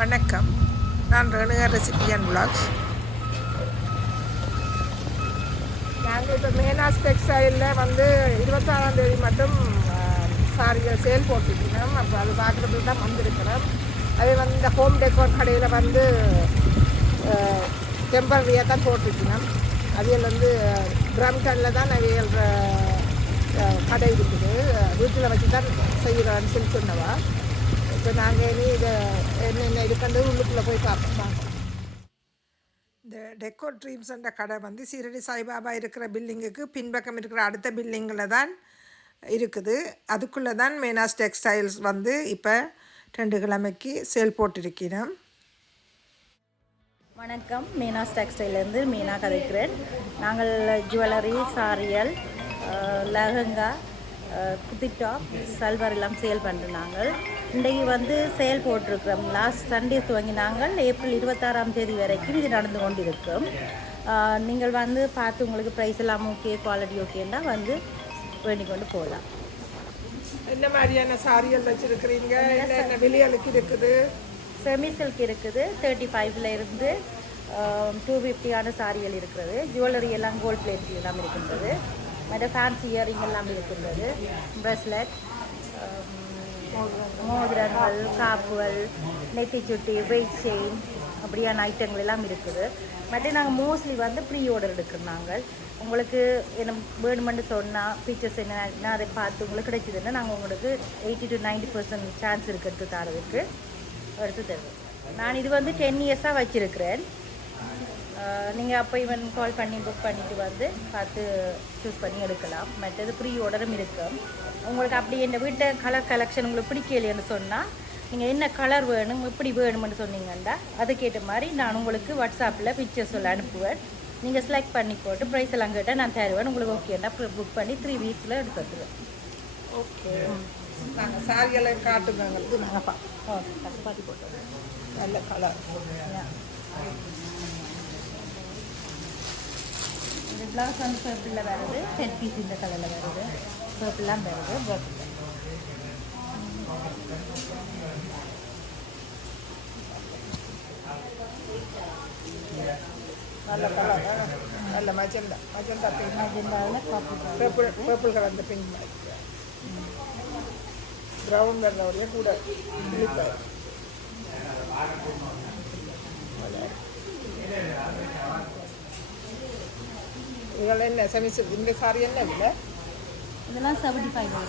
வணக்கம். நான் ரேணுகா ரெசிபியன் விலாக்ஸ். நாங்கள் இப்போ மேனாஸ் டெக்ஸ்டைலில் 26ஆம் தேதி மட்டும் சாரிகள் சேல் போட்டுருக்கணும். அப்போ அது பார்க்குறதுக்கு தான் வந்திருக்கிறோம். அதே இந்த ஹோம் டெக்கோர் கடையில் டெம்பரரியாக தான் போட்டுருக்கணும். அவையில் பிரம்டனில் தான் அவைகள் கடை இருக்குது. வீட்டில் வச்சு தான் செய்கிறோன்னு சொல்லி சொன்னவா. இப்போ நாங்கள் இனி இதை என்னென்ன இதுக்கண்டு உள்ளுக்குள்ளே போய் பார்ப்போம். இந்த டெக்கோர் ட்ரீம்ஸ் என்ற கடை சீரடி சாய்பாபா இருக்கிற பில்டிங்குக்கு பின்பக்கம் இருக்கிற அடுத்த பில்டிங்கில் தான் இருக்குது. அதுக்குள்ளே தான் மேனாஸ் டெக்ஸ்டைல்ஸ் இப்போ 2 கிழமைக்கு சேல் போட்டிருக்கிறோம். வணக்கம். மீனாஸ் டெக்ஸ்டைலேருந்து மீனா கதைக்கிறேன். நாங்கள் ஜுவல்லரி, சாரியல், லெஹங்கா, குர்த்தி டாப், சல்வார் எல்லாம் சேல் பண்ணுறோம். நாங்கள் இன்றைக்கு சேல் போட்டிருக்கிறோம். லாஸ்ட் சண்டே துவங்கி நாங்கள் ஏப்ரல் 26ஆம் தேதி வரைக்கும் இது நடந்து கொண்டு இருக்கோம். நீங்கள் பார்த்து உங்களுக்கு ப்ரைஸ் எல்லாம் ஓகே, குவாலிட்டி ஓகேன்னா வேண்டிக் கொண்டு போகலாம். என்ன மாதிரியான சாரியல் வச்சுருக்கிறீங்க? என்ன விலைகளுக்கு இருக்குது? செமி சில்க் இருக்குது. 35 250 சாரிகள் இருக்கிறது. ஜுவல்லரி எல்லாம் கோல்ட் பிளேட் எல்லாம் இருக்கின்றது. மற்ற ஃபேன்சி இயரிங் எல்லாம் இருக்கின்றது. ப்ரெஸ்லெட், மோதிரங்கள், காப்புகள், நெத்தி சுட்டி, வெயிட் செயின் அப்படியான ஐட்டங்கள் எல்லாம் இருக்குது. மற்ற நாங்கள் மோஸ்ட்லி ப்ரீ ஆர்டர் எடுக்கிறோம். நாங்கள் உங்களுக்கு என்ன வேணுமென்று சொன்னால் ஃபீச்சர்ஸ் என்ன அதை பார்த்து உங்களுக்கு கிடைச்சதுன்னா நாங்கள் உங்களுக்கு 80 to 90% சான்ஸ் இருக்கிறது தரதுக்கு எடுத்து தருவேன். நான் இது 10 இயர்ஸாக வச்சுருக்கிறேன். நீங்கள் அப்பாயின்மெண்ட் கால் பண்ணி புக் பண்ணிவிட்டு பார்த்து சூஸ் பண்ணி எடுக்கலாம். மற்றது ப்ரீ ஆர்டரும் இருக்கும். உங்களுக்கு அப்படி இந்த வீட்டை கலர் கலெக்ஷன் உங்களுக்கு பிடிக்கலைன்னு சொன்னால் நீங்கள் என்ன கலர் வேணும், எப்படி வேணும்னு சொன்னீங்கன்னா அதுக்கேற்ற மாதிரி நான் உங்களுக்கு வாட்ஸ்அப்பில் பிக்சர்ஸ் எல்லாம் அனுப்புவேன். நீங்கள் செலக்ட் பண்ணி போட்டு ப்ரைஸ் எல்லாம் கேட்டால் நான் தருவேன். உங்களுக்கு ஓகேன்னா புக் பண்ணி 3 வீக்ஸில் எடுத்து வந்துடுவேன். ஓகே. நாங்கள் சாரிகளை காட்டுங்க. பார்த்து போட்டு நல்ல கலர். இது ப்ளவுஸ் பர்பிளில் வருது. 10 பீஸ் இந்த கலரில் வருது. பர்பிள்லாம் வருது. பர்பிள் நல்ல கலர். நல்ல மஜந்தா பிங்க். மஜந்தாவில் பர்பிள் கலர் இந்த பிங்க் மாதிரி. ப்ரௌன் கலருடைய கூட இழுப்பாரு. இதெல்லாம் என்ன செமிசு? இந்த சாரி என்ன இல்லை? இதெல்லாம் 75.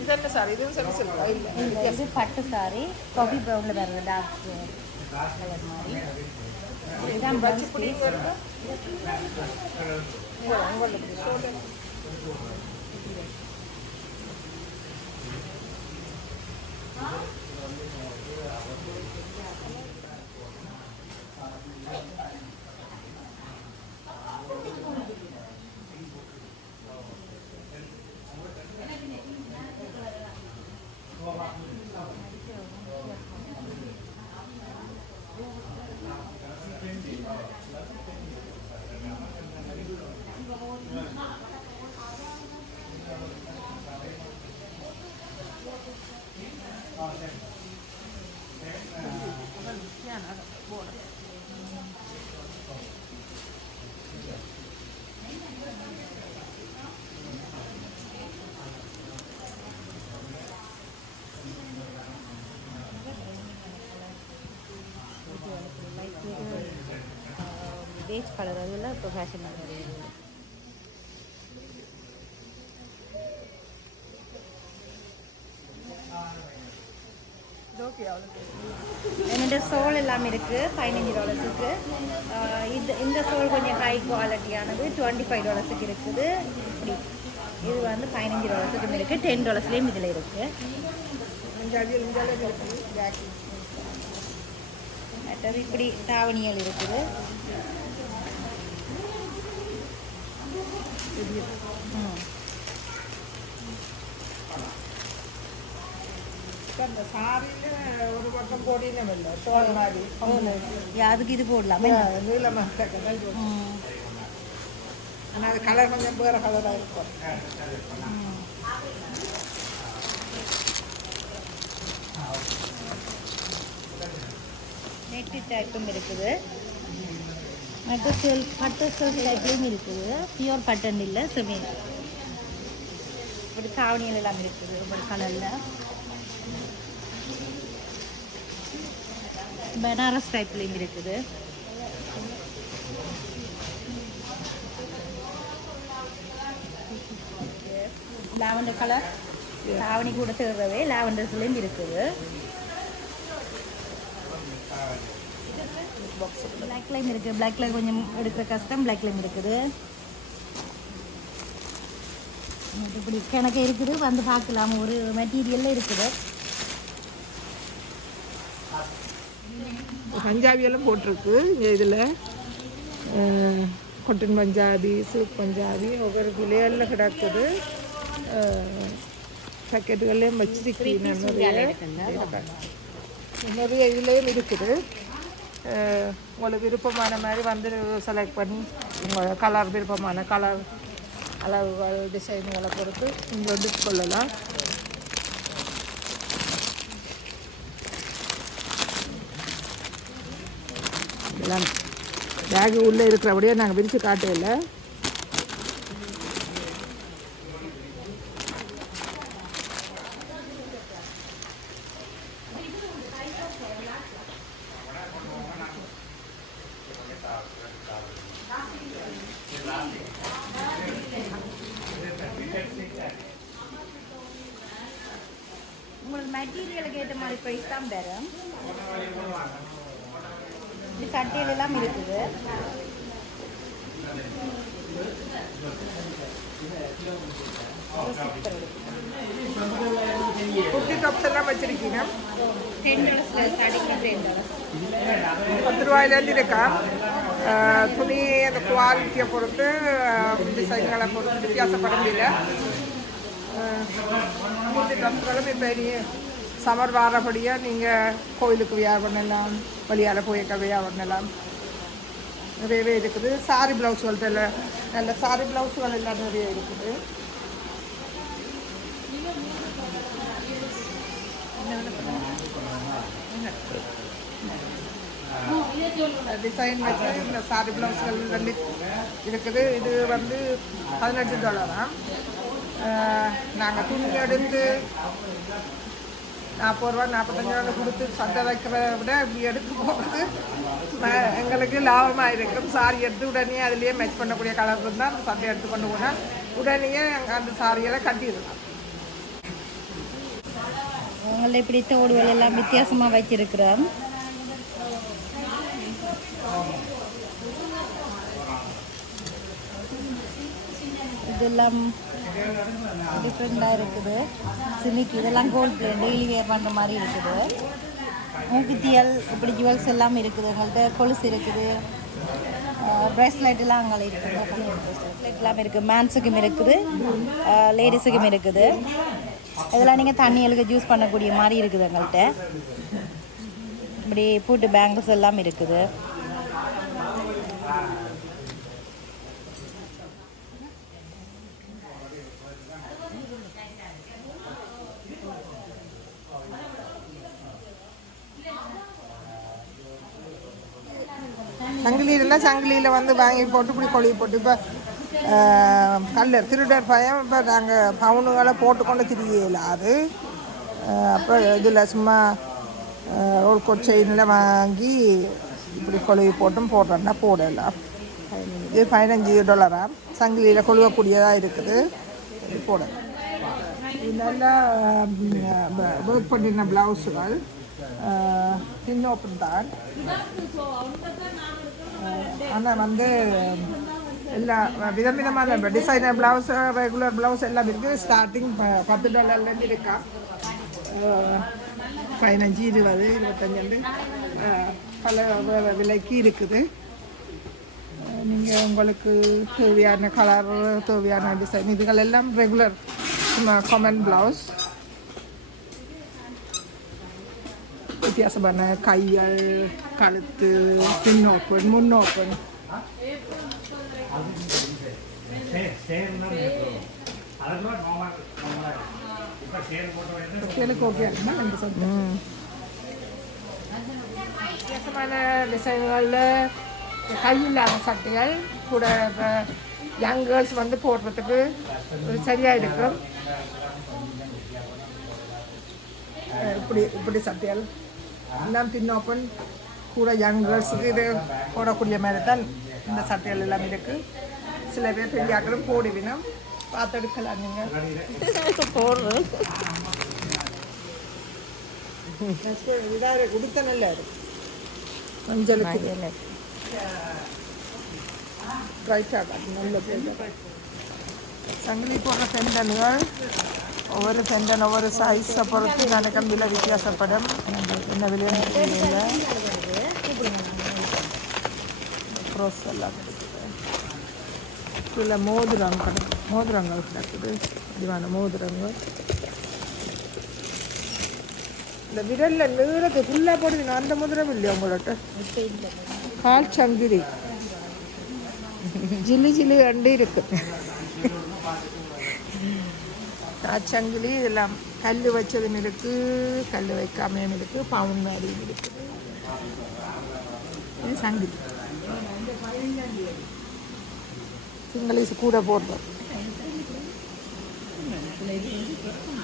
இது என்ன சாரி? இதுவும் செமிசில்கா? இல்லை, இது பட்டு சாரி. காஃபி ப்ரௌனில் வருது. டார்க் கலர் மாதிரி. இதுதான் வச்சு பிடிங்க வருது. உங்களுக்கு சோழ பேஜ் கலர் அதெல்லாம் இப்போ ஃபேஷன் வருது. என்னோட சோல் எல்லாம் இருக்குது. $15 இந்த சோல் கொஞ்சம் ஹை குவாலிட்டியானது. $25 இருக்குது. இப்படி இது $15 இருக்குது. $10 இதில் இருக்குது. மற்றது இப்படி தாவணிகள் இருக்குது. அந்த சாரியில் ஒரு பக்கம் போடினோம் இல்லை, ஷோல் மாதிரி. அதுக்கு இது போடலாமே. நீளமாக ஆனால் அது கலர் கொஞ்சம் வேறு கலராக இருக்கும். நெட்டி டைப்பும் இருக்குது, மற்ற பட்டு சில்க் டைப்லேயும் இருக்குது. பியூர் பட்டன் இல்லை, செமி இப்படி தாவணிகள் எல்லாம் இருக்குது ஒரு கலரில். பனாரஸ் டைப்லேயும் இருக்குது. லாவெண்டர் கலர் தாவணி கூட தேடுறவே லாவெண்டர்ஸ்லேயும் இருக்குது. பிளாக் லைம் இருக்குது, பிளாக் லைம் கொஞ்சம் எடுக்கிற கஷ்டம், பிளாக் லைம் இருக்குது. இப்படி கணக்கு இருக்குது, வந்து பார்க்கலாம். ஒரு மெட்டீரியலில் இருக்குது. பஞ்சாபியெல்லாம் போட்டிருக்கு இதில். கொட்டன் பஞ்சாபி, சில்க் பஞ்சாபி ஒவ்வொரு விலைகளில் கிடக்குது. பேக்கெட்டுகள்லேயும் வச்சிருக்கீங்க நிறைய இதுலேயும் இருக்குது. உங்களுக்கு விருப்பமான மாதிரி வந்து செலக்ட் பண்ணி உங்கள் கலர் விருப்பமான கலர் அளவுகள் டிசைன்களை பொறுத்து நீங்கள் எடுத்துக்கொள்ளலாம். எல்லாம் பேகு உள்ளே இருக்கிறபடியே நாங்கள் விரித்து காட்டையில். உங்களுக்கு மெட்டீரியலுக்கு ஏற்ற மாதிரி ப்ரைஸ் தான் தரும். இப்படி சட்டையில எல்லாம் இருக்குது. குட்டி டாப்ஸ் எல்லாம் வச்சிருக்கீங்க. $10 ஸ்டார்டிங் $10. 10 ரூபாயிலேருந்து இருக்கா. துணி அந்த குவாலிட்டியை பொறுத்து டிசைன்களை பொறுத்து வித்தியாசப்பட முடியல. குட்டி டாப்ஸ்களும் இப்போ சமர் வாரபடியாக நீங்கள் கோயிலுக்கு வியாபாரம் பண்ணலாம், வழியால் போயிருக்க வியாபாரம் பண்ணலாம். நிறையவே இருக்குது. சாரி ப்ளவுஸ்கள் நல்ல சாரி ப்ளவுஸ்கள் எல்லாம் நிறைய இருக்குது. டிசைன் வச்சு இந்த சாரி ப்ளவுஸ்கள் வந்து இருக்குது. இது வந்து $18. நாங்கள் துணி எடுத்து 40 ரூபா 45 ரூபா கொடுத்து சட்டை வைக்கிறத விட இப்படி எடுத்து போகிறது எங்களுக்கு லாபமாக இருக்கும். சாரி எடுத்து உடனே அதுலேயே மேட்ச் பண்ணக்கூடிய கலர் இருந்தால் அந்த சட்டை எடுத்து கொண்டு போனால் உடனே அந்த சாரியெல்லாம் கட்டிடலாம். உங்களை இப்படி தோடுகள் எல்லாம் வித்தியாசமாக வச்சிருக்கிறோம். இதெல்லாம் டிஃப்ரெண்டாக இருக்குது. சிமிக்கு இதெல்லாம் கோல்ட் பிளேட் டெய்லி வேர் பண்ணுற மாதிரி இருக்குது. மூக்குத்தியல் இப்படி ஜுவல்ஸ் எல்லாம் இருக்குது. உங்கள்கிட்ட கொலுசு இருக்குது, ப்ரெஸ்லெட் எல்லாம் அங்கே இருக்குது. ப்ரெஸ்லெட் எல்லாம் இருக்குது. மேன்ஸுக்கும் இருக்குது, லேடிஸுக்கும் இருக்குது. இதெல்லாம் நீங்கள் தண்ணிகளுக்கு ஜூஸ் பண்ணக்கூடிய மாதிரி இருக்குது. எங்கள்கிட்ட இப்படி பூட்டு பேங்கிள்ஸ் எல்லாம் இருக்குது. சங்கிலி இருந்தால் சங்கிலியில் வந்து வாங்கி போட்டு இப்படி கொழுவி போட்டு இப்போ கல்லர் திருடர் பயம். இப்போ நாங்கள் பவுனுகளை போட்டுக்கொண்டு திரியல அது. அப்போ இதில் சும்மா ரோல் கோட் செயினில் வாங்கி இப்படி கொழுவி போட்டும் போடுறோன்னா போடலாம். இது $15 சங்கிலியில் கொழுவக்கூடியதாக இருக்குது. இது போடலாம். இது நல்லா ஒர்க் பண்ணின ப்ளவுஸுகள் பின் ஓப்பன் தான். ஆனால் வந்து எல்லா விதவிதமான டிசைனர் ப்ளவுஸ், ரெகுலர் ப்ளவுஸ் எல்லாம் இருக்குது. ஸ்டார்டிங் $10 இருக்கா. 15, 20, 25 பல விலைக்கு இருக்குது. நீங்கள் உங்களுக்கு தேவையான கலர், தேவையான டிசைன் இதுகள் எல்லாம் ரெகுலர் காமன் ப்ளவுஸ். வித்தியாசமான கைகள், கழுத்து, பின் ஓப்பன், முன் ஓப்பன் எனக்கு ஓகே வித்தியாசமான டிசைன்களில் கையில்லாத சட்டைகள் கூட யங் கேர்ள்ஸ் வந்து போடுறதுக்கு சரியாக இருக்கும். இப்படி சட்டைகள் எல்லாம் பின்னோப்பன் கூட யங் கேர்ள்ஸுக்கு இது போடக்கூடிய மாதிரி தான் இந்த சட்டைகள் எல்லாம் இருக்குது. சில பேர் பெரியாக்களும் போடுவினோம், பார்த்துடுக்கலாம் நீங்கள் போடுறோம். இதாக உடுத்த நல்லா இருக்கும். மஞ்சளுக்கு ரைட்டாக நல்ல சங்கிலி போடுற பெண்டன்கள் ஒவ்வொரு பெண்டன் ஒவ்வொரு சைஸை பொறுத்து நினைக்கும் விலை வித்தியாசப்படும். என்ன விலைன்னு தெரியல. ப்ரோஸ் எல்லாம் இருக்குது. இல்லை மோதிரங்கள் கிடக்குது. இதுவான மோதிரங்கள் இந்த விரலில் நீளத்தை ஃபுல்லாக போடுவீங்க. அந்த மோதிரம் இல்லையா உங்கள்கிட்ட? கால் சங்கிலி ஜில்லி அண்டு இருக்கு. சங்கிலி இதெல்லாம் கல் வச்சதும் இருக்குது, கல் வைக்காமையும் இருக்குது, பவுன் மாதிரியும் இருக்குது. இது சங்கிலி சிங்கிலீஸ் கூட போடுறோம்.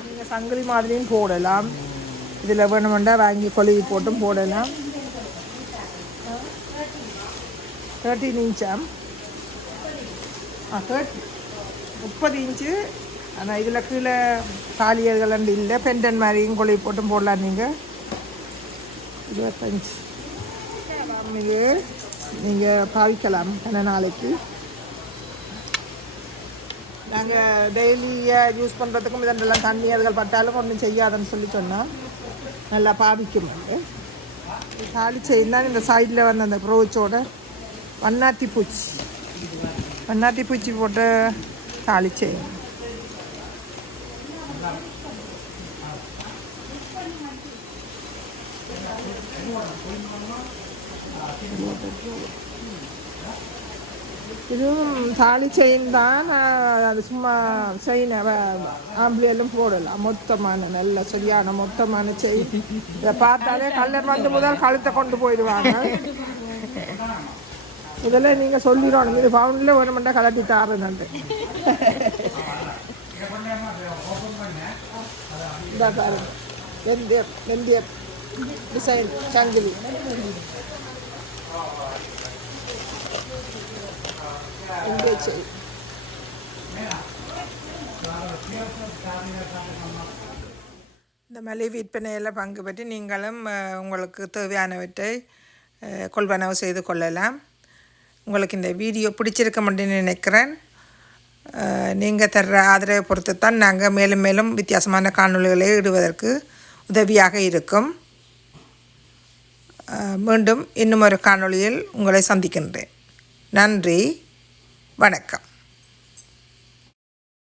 நீங்கள் சங்கிலி மாதிரியும் போடலாம். இதில் வேணுமெண்டா வாங்கி கொழுவி போட்டும் போடலாம். 13 இன்ச்சாம் 30 இன்ச்சு. ஆனால் இதில் கீழே தாலியர்கள் இல்லை, பெண்டன் மாதிரியும் கொழுவி போட்டும் போடலாம். நீங்கள் 25 நீங்கள் பாவிக்கலாம் பல நாளைக்கு. நாங்கள் டெய்லியாக யூஸ் பண்ணுறதுக்கும் இதெல்லாம் தண்ணி அதுகள் பட்டாலும் ஒன்றும் செய்யாதுன்னு சொல்லி சொன்னால் நல்லா பாவிக்கும். தாலி செயின் தான் இந்த சைடில் வந்து அந்த ப்ரோச்சோட வண்ணாத்தி பூச்சி போட்ட தாலி செயின். இதுவும் தாலி செயின் தான். அது சும்மா செயின் ஆம்பளையெல்லாம் போடலாம். மொத்தமான நல்ல சரியான மொத்தமான செயின். இதை பார்த்தாலே கல்லர் வந்து முதல் கழுத்தை கொண்டு போயிடுவாங்க. இதெல்லாம் நீங்கள் சொல்லிடணும். இது பவுண்டில் வேணுமெண்டா கலட்டி தாருன்னு. இதாக பாருங்க, வெந்திய டிசைன் சங்கிலி. இந்த மலிவு விற்பனையில் பங்கு பெற்று நீங்களும் உங்களுக்கு தேவையானவற்றை கொள்வனவு செய்து கொள்ளலாம். உங்களுக்கு இந்த வீடியோ பிடிச்சிருக்க முடியும்னு நினைக்கிறேன். நீங்கள் தர்ற ஆதரவை பொறுத்து தான் நாங்கள் மேலும் மேலும் வித்தியாசமான காணொளிகளை இடுவதற்கு உதவியாக இருக்கும். மீண்டும் இன்னும் ஒரு காணொளியில் உங்களை சந்திக்கின்றேன். நன்றி, வணக்கம்.